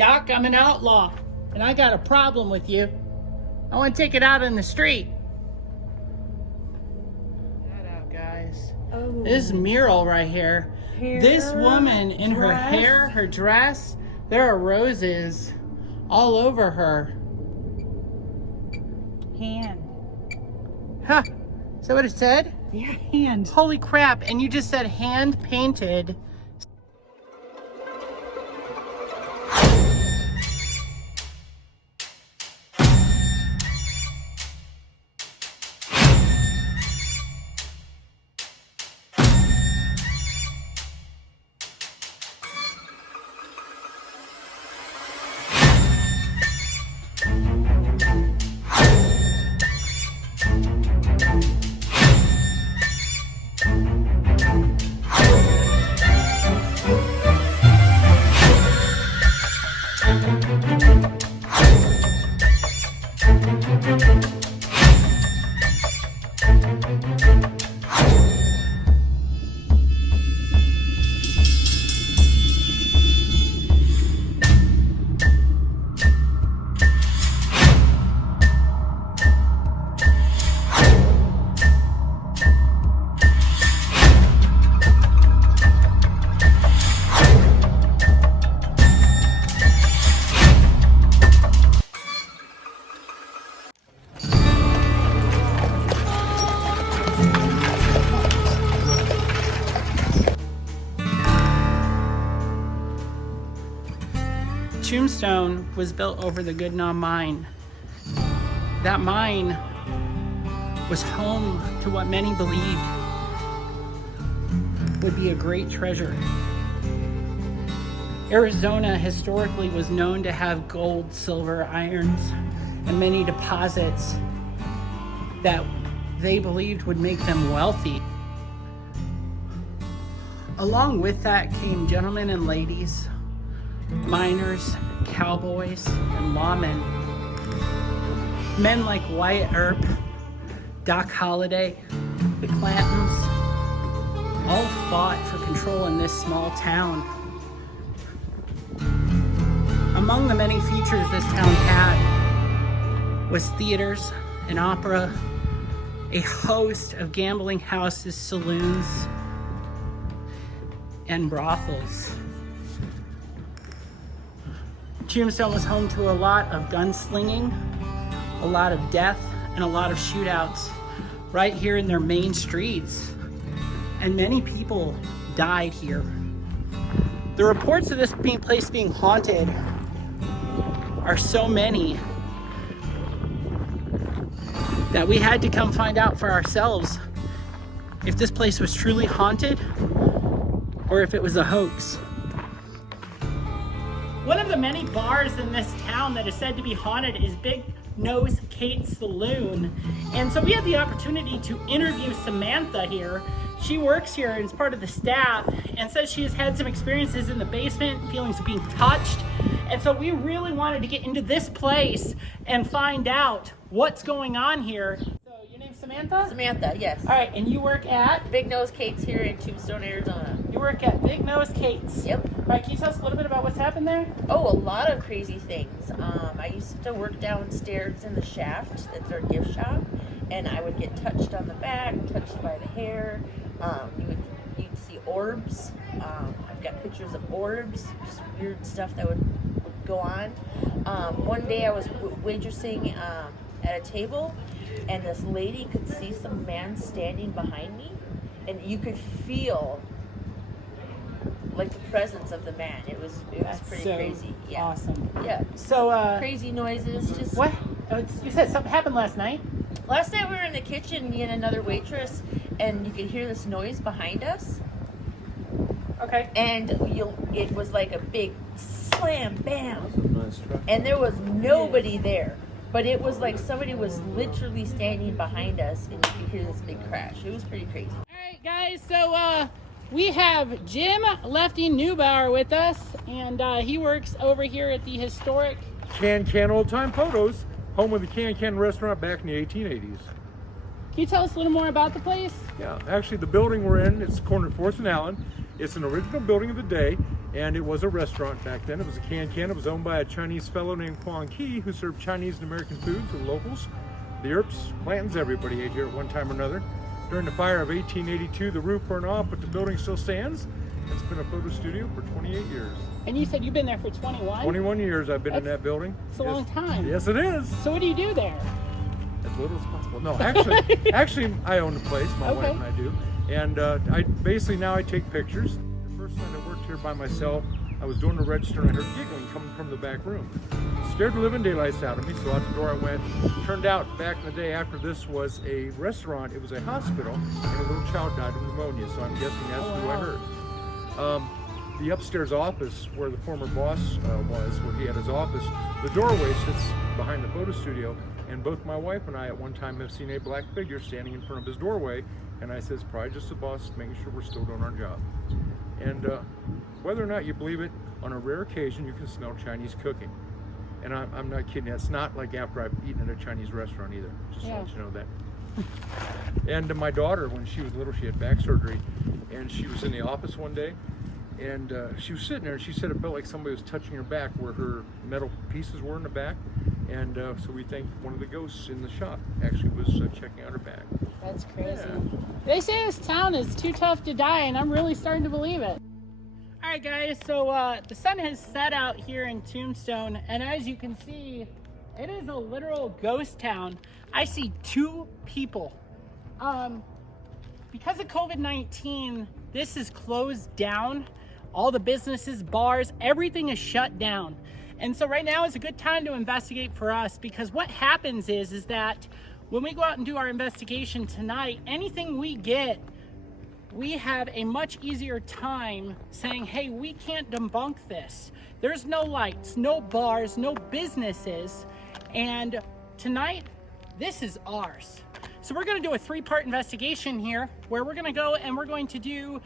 Doc, I'm an outlaw, and I got a problem with you. I want to take it out in the street. Check that out, guys. Oh. This mural right here. This woman in her hair, her dress, there are roses all over her. Hand. Huh. Is that what it said? Yeah, hand. Holy crap. And you just said hand painted. Tombstone was built over the Goodenough mine. That mine was home to what many believed would be a great treasure. Arizona historically was known to have gold, silver, irons, and many deposits that they believed would make them wealthy. Along with that came gentlemen and ladies, miners, cowboys, and lawmen. Men like Wyatt Earp, Doc Holliday, the Clantons, all fought for control in this small town. Among the many features this town had was theaters, an opera, a host of gambling houses, saloons, and brothels. Tombstone was home to a lot of gunslinging, a lot of death, and a lot of shootouts right here in their main streets. And many people died here. The reports of this place being haunted are so many that we had to come find out for ourselves if this place was truly haunted or if it was a hoax. One of the many bars in this town that is said to be haunted is Big Nose Kate's Saloon. And so we had the opportunity to interview Samantha here. She works here and is part of the staff and says she has had some experiences in the basement, feelings of being touched. And so we really wanted to get into this place and find out what's going on here. So your name's Samantha? Samantha, yes. All right, and you work at? Big Nose Kate's here in Tombstone, Arizona. You work at Big Nose Kate's? Yep. All right, can you tell us a little bit about what's happened there? Oh, a lot of crazy things. I used to work downstairs in the shaft. That's our gift shop. And I would get touched on the back, touched by the hair. You'd see orbs. I've got pictures of orbs, just weird stuff that would go on. One day I was waitressing at a table, and this lady could see some man standing behind me, and you could feel like the presence of the man. It was pretty so crazy. Yeah. Awesome. Yeah. So Crazy noises. Just what? You said something happened last night? Last night we were in the kitchen, me and another waitress, and you could hear this noise behind us. Okay. And it was like a big slam, bam. And there was nobody there. But it was like somebody was literally standing behind us, and you could hear this big crash. It was pretty crazy. All right, guys. So we have Jim Lefty Neubauer with us, and he works over here at the historic Can Old Time Photos, home of the Can restaurant back in the 1880s. Can you tell us a little more about the place? Yeah, actually the building we're in, it's corner 4th and Allen. It's an original building of the day. And it was a restaurant back then. It was a can-can. It was owned by a Chinese fellow named Kwang Ki, who served Chinese and American food to the locals. The Earps, Clantons, everybody ate here at one time or another. During the fire of 1882, the roof burned off, but the building still stands. It's been a photo studio for 28 years. And you said you've been there for 21? 21 years I've been in that building. It's a long time. Yes, it is. So what do you do there? As little as possible. No, actually, I own the place. My wife and I do. And I basically now I take pictures. The first night I worked here by myself, I was doing the register and I heard giggling coming from the back room. Scared the living daylights out of me, so out the door I went. Turned out, back in the day after this was a restaurant, it was a hospital, and a little child died of pneumonia, so I'm guessing that's who I heard. The upstairs office where the former boss was, where he had his office, the doorway sits behind the photo studio, and both my wife and I at one time have seen a black figure standing in front of his doorway, and I says, probably just the boss making sure we're still doing our job. And whether or not you believe it, on a rare occasion you can smell Chinese cooking. And I'm not kidding, it's not like after I've eaten at a Chinese restaurant either, just to let you know that. And my daughter, when she was little, she had back surgery, and she was in the office one day, and she was sitting there, and she said it felt like somebody was touching her back where her metal pieces were in the back. And so we think one of the ghosts in the shop actually was checking out her back. That's crazy. Yeah. They say this town is too tough to die, and I'm really starting to believe it. All right, guys, so the sun has set out here in Tombstone, and as you can see, it is a literal ghost town. I see 2 people. Because of COVID-19, this is closed down. All the businesses, bars, everything is shut down. And so right now is a good time to investigate for us, because what happens is that when we go out and do our investigation tonight, anything we get, we have a much easier time saying, hey, we can't debunk this. There's no lights, no bars, no businesses. And tonight, this is ours. So we're gonna do a 3-part investigation here, where we're gonna go and we're going to do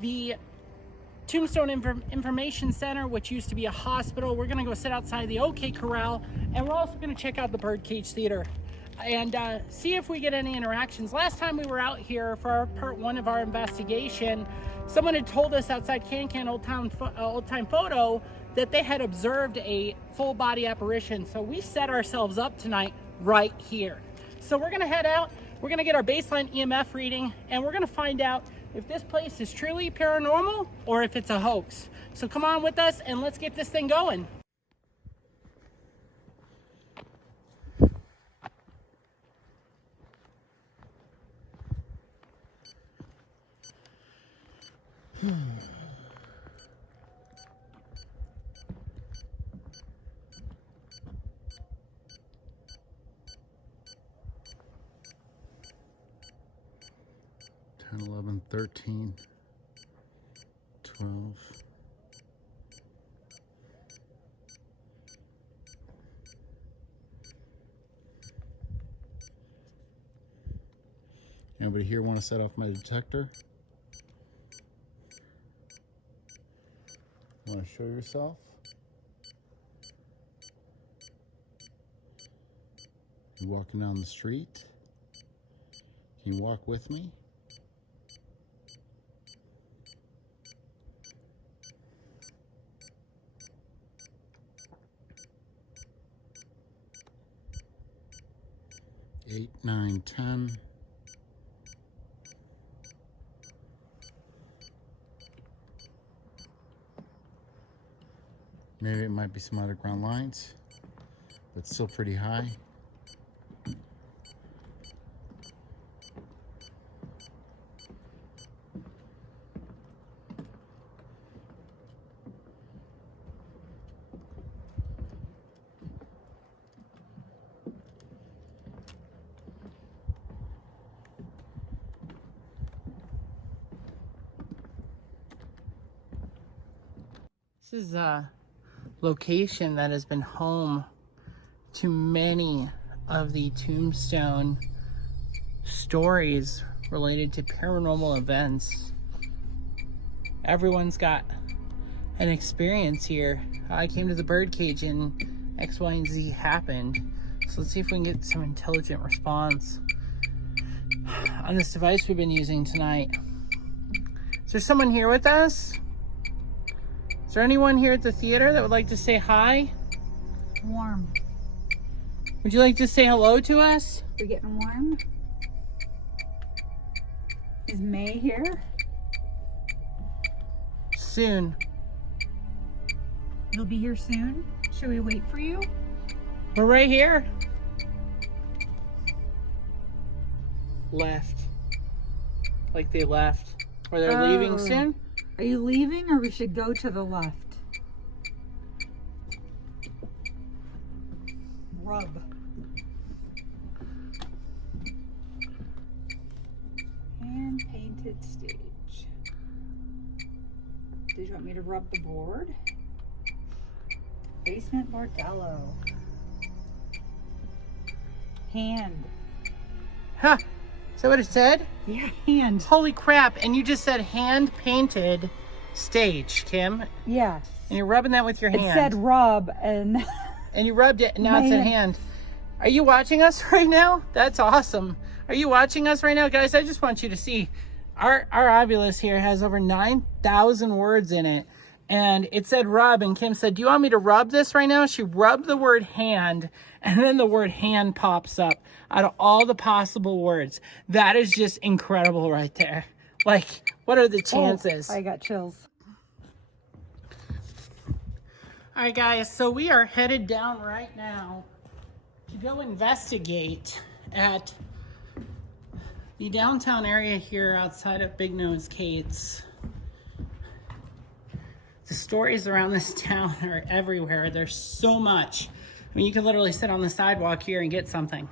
the Tombstone Information Center, which used to be a hospital. We're gonna go sit outside the OK Corral, and we're also gonna check out the Birdcage Theater and see if we get any interactions. Last time we were out here for our part 1 of our investigation, someone had told us outside Can Old Time Photo that they had observed a full body apparition. So we set ourselves up tonight right here. So we're gonna head out, we're gonna get our baseline EMF reading, and we're gonna find out if this place is truly paranormal or if it's a hoax. So come on with us and let's get this thing going. Ten, 11, 13, 12. Anybody here want to set off my detector? Want to show yourself? You walking down the street? Can you walk with me? Eight, 9, 10. Maybe it might be some underground lines, but still pretty high. This is a location that has been home to many of the Tombstone stories related to paranormal events. Everyone's got an experience here. I came to the birdcage and X, Y, and Z happened. So let's see if we can get some intelligent response on this device we've been using tonight. Is there someone here with us? Is there anyone here at the theater that would like to say hi? Warm. Would you like to say hello to us? We're getting warm. Is May here? Soon. You'll be here soon? Should we wait for you? We're right here. Left. Like they left. Or they're leaving soon? Are you leaving or we should go to the left? Rub. Hand painted stage. Did you want me to rub the board? Basement Bordello. Hand. Huh. Is that what it said? Yeah, hand. Holy crap. And you just said hand painted stage, Kim. Yeah. And you're rubbing that with your hand. It said rub and And you rubbed it and now it's in Man. hand. Are you watching us right now? That's awesome. Are you watching us right now? Guys, I just want you to see our Ovilus here has over 9,000 words in it. And it said rub, and Kim said, do you want me to rub this right now? She rubbed the word hand, and then the word hand pops up out of all the possible words. That is just incredible right there. Like, what are the chances? Oh, I got chills. All right, guys, so we are headed down right now to go investigate at the downtown area here outside of Big Nose Kate's. The stories around this town are everywhere. There's so much. I mean, you could literally sit on the sidewalk here and get something.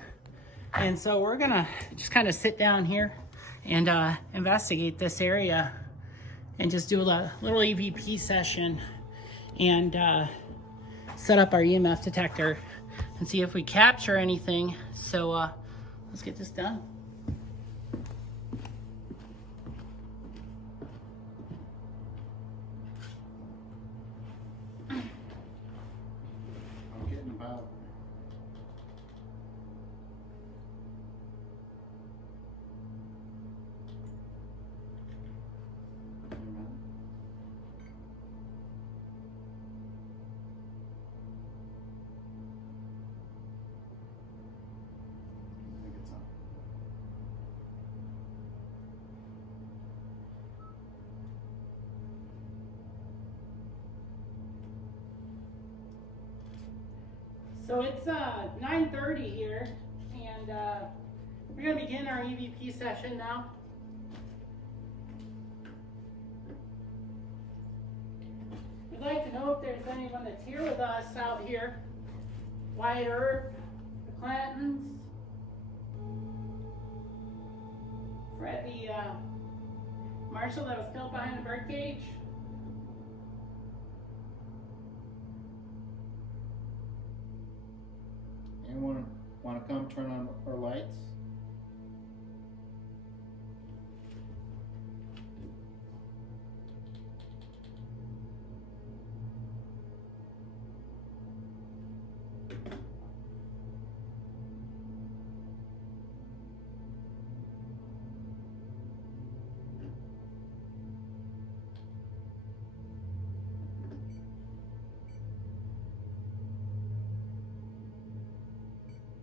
And so we're gonna just kind of sit down here and investigate this area and just do a little EVP session and set up our EMF detector and see if we capture anything. So let's get this done. I'm getting about. I think it's on. So it's 9:30 here, and we're gonna begin our EVP session now. We'd like to know if there's anyone that's here with us out here. Wyatt Earp, the Clantons, Fred, the marshal that was killed behind the birdcage. Anyone want to come turn on our lights?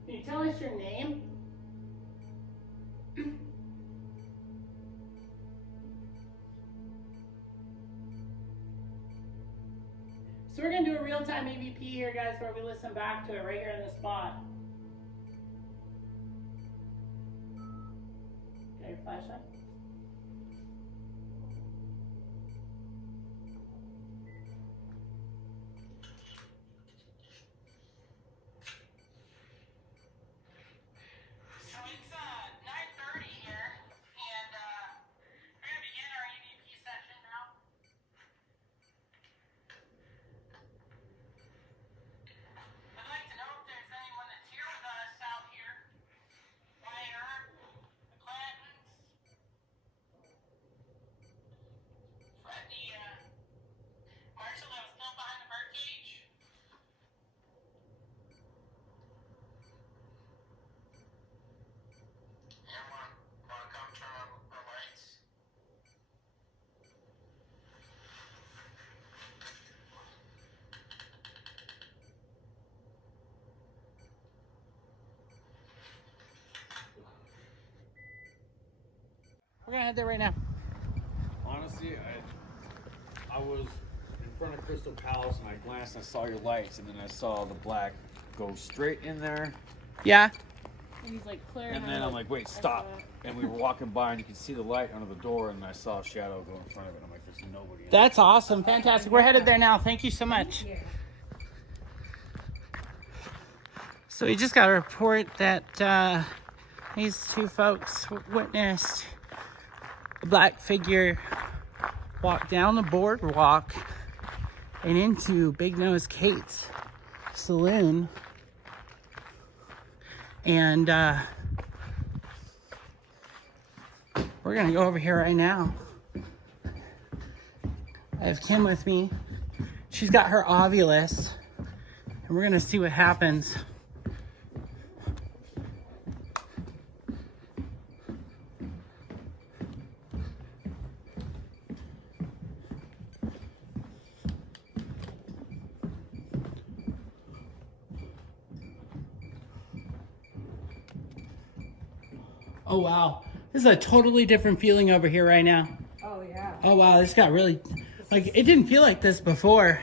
Can you tell us your name? So we're gonna do a real-time EVP here, guys, where we listen back to it right here in the spot. Got your flashlight? So it's 9:30 here, and we're gonna begin our EVP session now. I'd like to know if there's anyone that's here with us out here. Wyatt Earp, the Clantons, We're gonna head there right now. Honestly, I was in front of Crystal Palace and I glanced and I saw your lights and then I saw the black go straight in there. Yeah. And he's like, Claire. And then I'm like, wait, stop. And we were walking by and you could see the light under the door and I saw a shadow go in front of it. I'm like, there's nobody in there. That's awesome. Fantastic. We're headed there now. Thank you so much. So we just got a report that these two folks witnessed a black figure walk down the boardwalk and into Big Nose Kate's saloon. And we're gonna go over here right now. I have Kim with me. She's got her Ovilus, and we're gonna see what happens. Oh wow, this is a totally different feeling over here right now. Oh, yeah. Oh wow, this got really, like, it didn't feel like this before.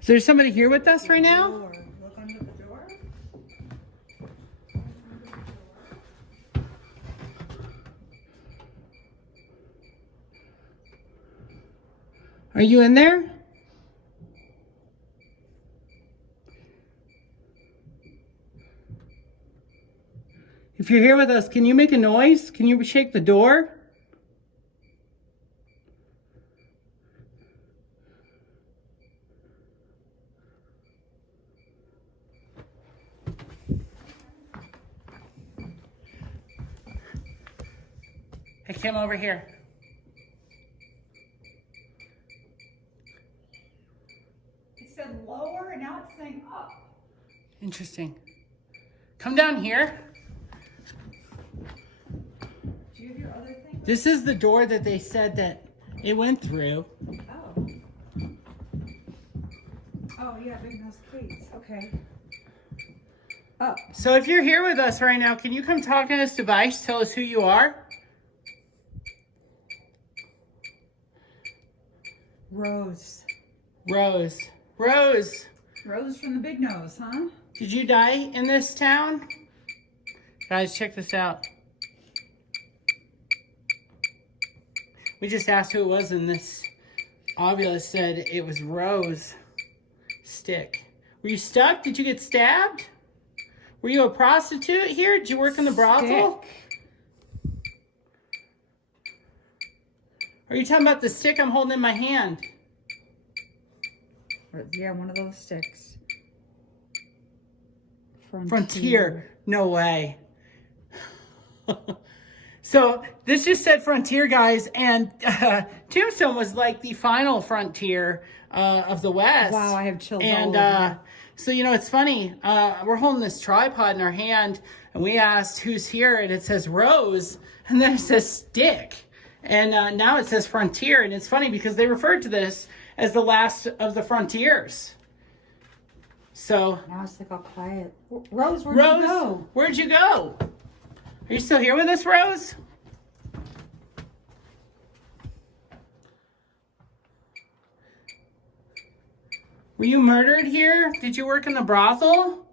Is there somebody here with us right now? Look under the door. Are you in there? If you're here with us, can you make a noise? Can you shake the door? Hey, Kim, over here. It said lower and now it's saying up. Interesting. Come down here. Do you have your other thing? This is the door that they said that it went through. Oh. Oh, yeah, Big Nose Kate's. Okay. Up. So if you're here with us right now, can you come talk on this device? Tell us who you are. Rose. Rose. Rose. Rose from the Big Nose, huh? Did you die in this town? Guys, check this out. We just asked who it was, and this Ovilus said it was Rose Stick. Were you stuck? Did you get stabbed? Were you a prostitute here? Did you work in the brothel? Are you talking about the stick I'm holding in my hand? Yeah, one of those sticks. Frontier. No way. So this just said Frontier, guys, and Tombstone was like the final frontier of the West. Wow, I have chills and all over. So, you know, it's funny. We're holding this tripod in our hand, and we asked who's here, and it says Rose, and then it says Stick. And now it says Frontier, and it's funny because they referred to this as the last of the frontiers. So, Now it's like all quiet. Rose, where'd you go? Where'd you go? Are you still here with us, Rose? Were you murdered here? Did you work in the brothel?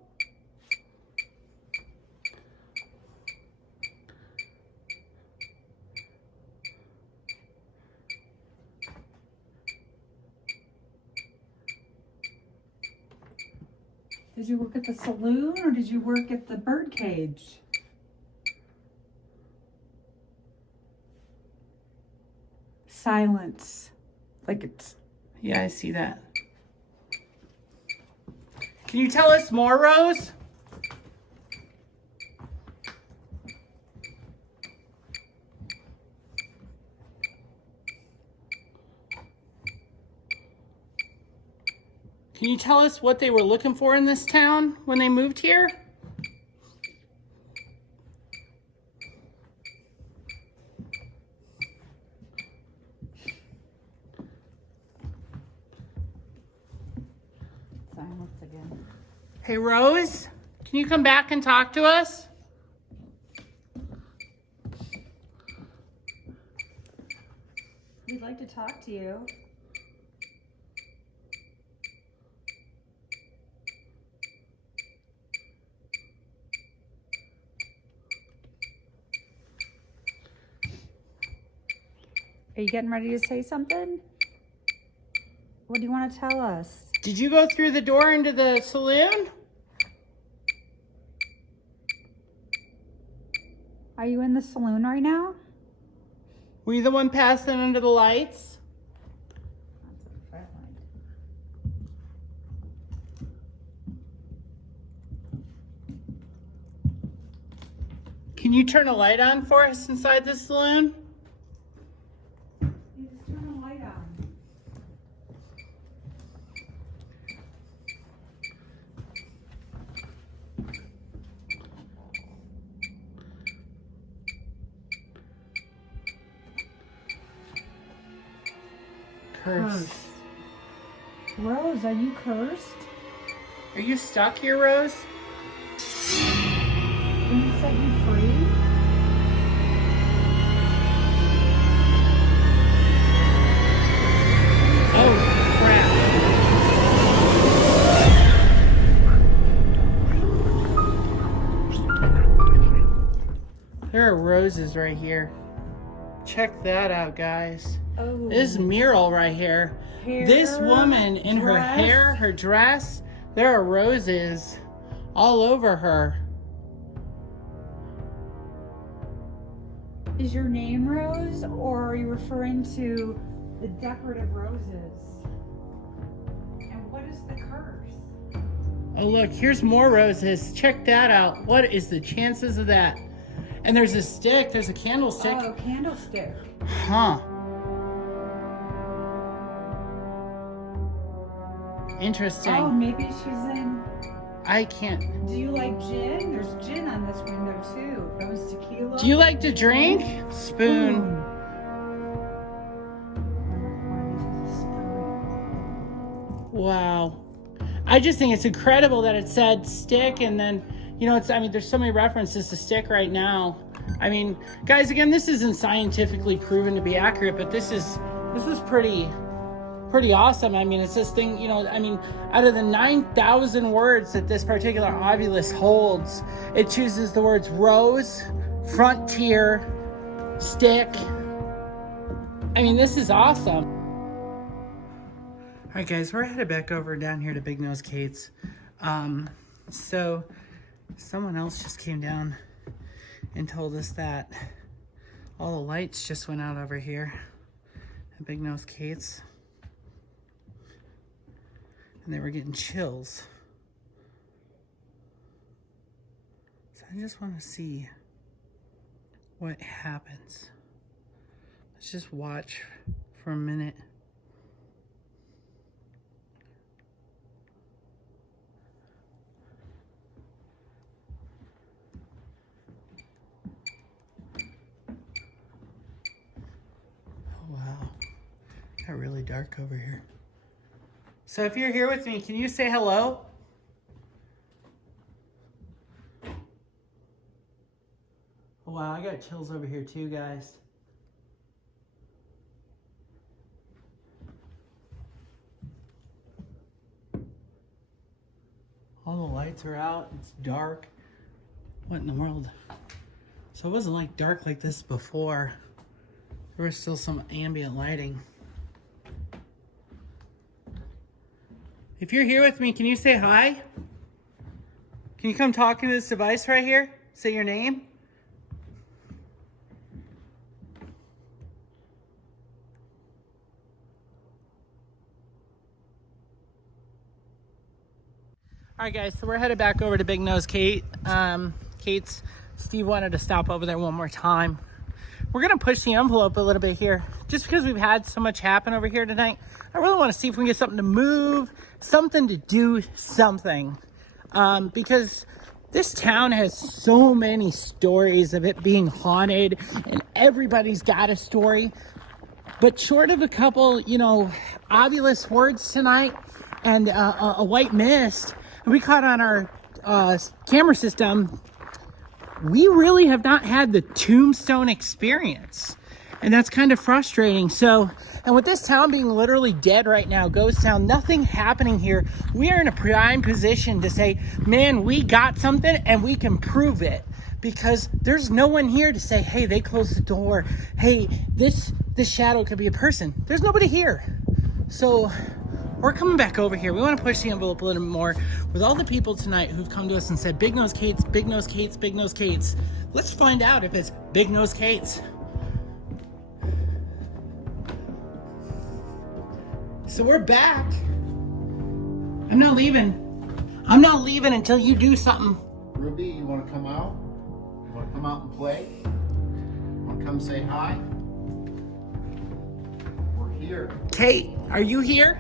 Did you work at the saloon or did you work at the birdcage? Silence. Like it's... Yeah, I see that. Can you tell us more, Rose? Can you tell us what they were looking for in this town when they moved here? Silence again. Hey, Rose, Can you come back and talk to us? We'd like to talk to you. Are you getting ready to say something? What do you want to tell us? Did you go through the door into the saloon? Are you in the saloon right now? Were you the one passing under the lights? Can you turn a light on for us inside the saloon? You just turn the light on. Curse. Rose, are you cursed? Are you stuck here, Rose? Can we set you free? Oh, crap. There are roses right here. Check that out, guys. Oh. This mural right here. This woman in her hair, her dress, there are roses all over her. Is your name Rose, or are you referring to the decorative roses? And what is the curse? Oh, look, here's more roses. Check that out. What is the chances of that? And there's a stick. There's a candlestick. Oh, candlestick. Huh. Interesting. Oh, maybe she's in. I can't. Do you like gin? There's gin on this window too. Rose tequila. Do you like to drink? Spoon. Wow. I just think it's incredible that it said stick, and then, you know, I mean, there's so many references to stick right now. I mean, guys, again, this isn't scientifically proven to be accurate, but this is pretty awesome. I mean, it's this thing, you know, I mean, out of the 9,000 words that this particular obelisk holds, it chooses the words rose, frontier, stick. I mean, this is awesome. All right, guys, we're headed back over down here to Big Nose Kate's. So someone else just came down and told us that all the lights just went out over here at Big Nose Kate's. And they were getting chills. So I just want to see what happens. Let's just watch for a minute. Oh, wow. Got really dark over here. So if you're here with me, can you say hello? Oh, wow, I got chills over here too, guys. All the lights are out, it's dark. What in the world? So it wasn't like dark like this before. There was still some ambient lighting. If you're here with me, can you say hi? Can you come talk into this device right here? Say your name. All right, guys, so we're headed back over to Big Nose Kate's. Steve wanted to stop over there one more time. We're gonna push the envelope a little bit here, just because we've had so much happen over here tonight. I really want to see if we can get something to move, something to do, something. Because this town has so many stories of it being haunted, and everybody's got a story. But short of a couple, you know, obvious words tonight and a white mist, we caught on our camera system, we really have not had the Tombstone experience. And that's kind of frustrating. So, and with this town being literally dead right now, ghost town, nothing happening here, we are in a prime position to say, man, we got something and we can prove it. Because there's no one here to say, hey, they closed the door. Hey, this shadow could be a person. There's nobody here. So we're coming back over here. We want to push the envelope a little more with all the people tonight who've come to us and said, Big Nose Kate's, Big Nose Kate's, Big Nose Kate's. Let's find out if it's Big Nose Kate's. So we're back. I'm not leaving. I'm not leaving until you do something. Ruby, you want to come out? You want to come out and play? Want to come say hi? We're here. Kate, are you here?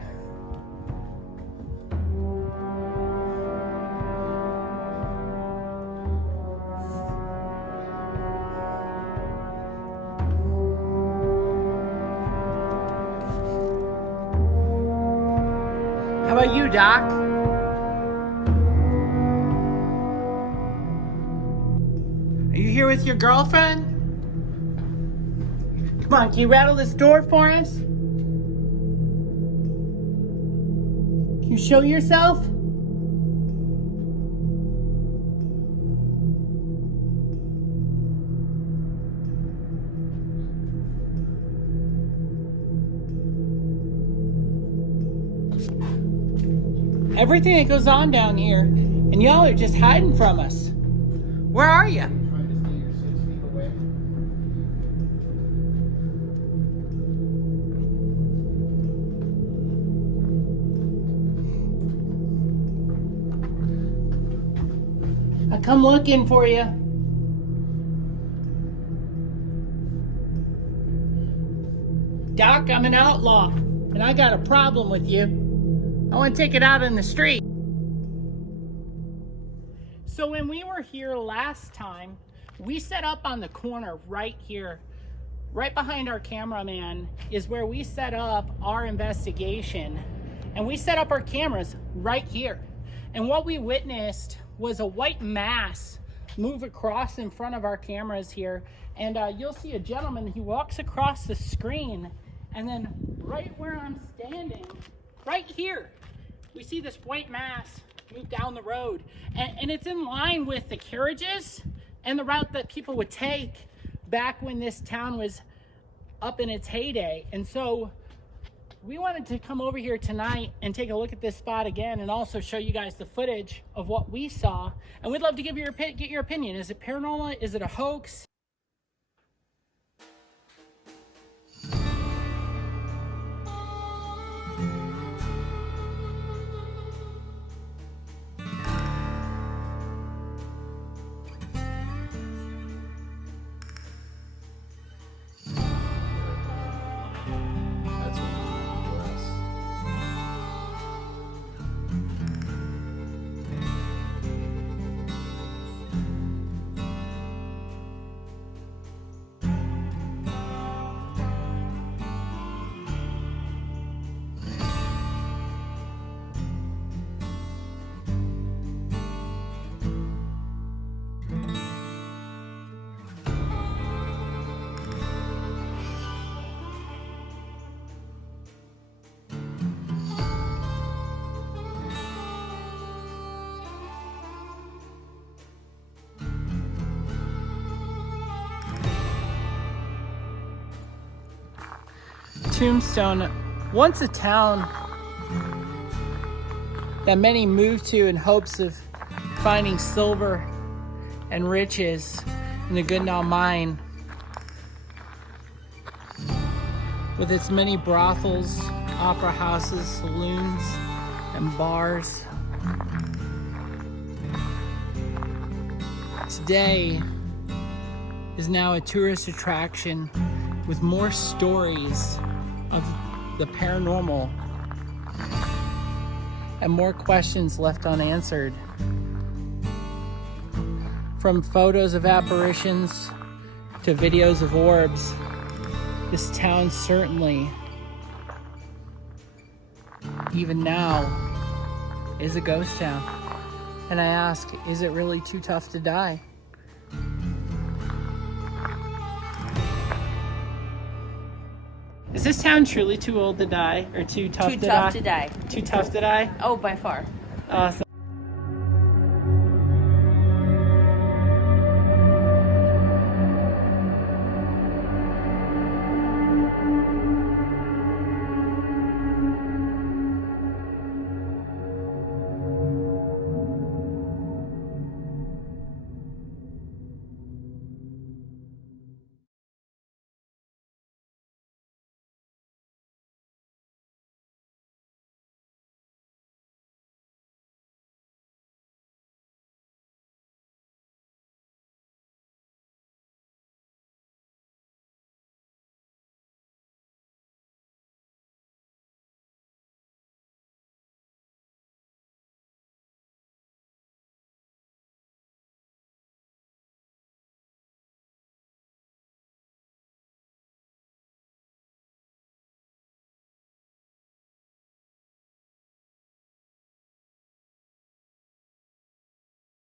How about you, Doc? Are you here with your girlfriend? Come on, can you rattle this door for us? Can you show yourself? Everything that goes on down here, and y'all are just hiding from us. Where are you? Trying to stay your 6 feet away. I come looking for you. Doc, I'm an outlaw, and I got a problem with you. I want to take it out in the street. So when we were here last time, we set up on the corner right here, right behind our cameraman is where we set up our investigation. And we set up our cameras right here. And what we witnessed was a white mass move across in front of our cameras here. And you'll see a gentleman, he walks across the screen, and then right where I'm standing, right here, we see this white mass move down the road. And it's in line with the carriages and the route that people would take back when this town was up in its heyday. And so we wanted to come over here tonight and take a look at this spot again and also show you guys the footage of what we saw. And we'd love to get your opinion. Is it paranormal? Is it a hoax? That's what you do. Tombstone, once a town that many moved to in hopes of finding silver and riches in the Goodenough mine, with its many brothels, opera houses, saloons, and bars. Today is now a tourist attraction with more stories of the paranormal and more questions left unanswered. From photos of apparitions to videos of orbs, this town certainly, even now, is a ghost town. And I ask, is it really too tough to die? Is this town truly too old to die, or too tough Too to tough die? to die. Too tough to die? Oh, by far. Awesome.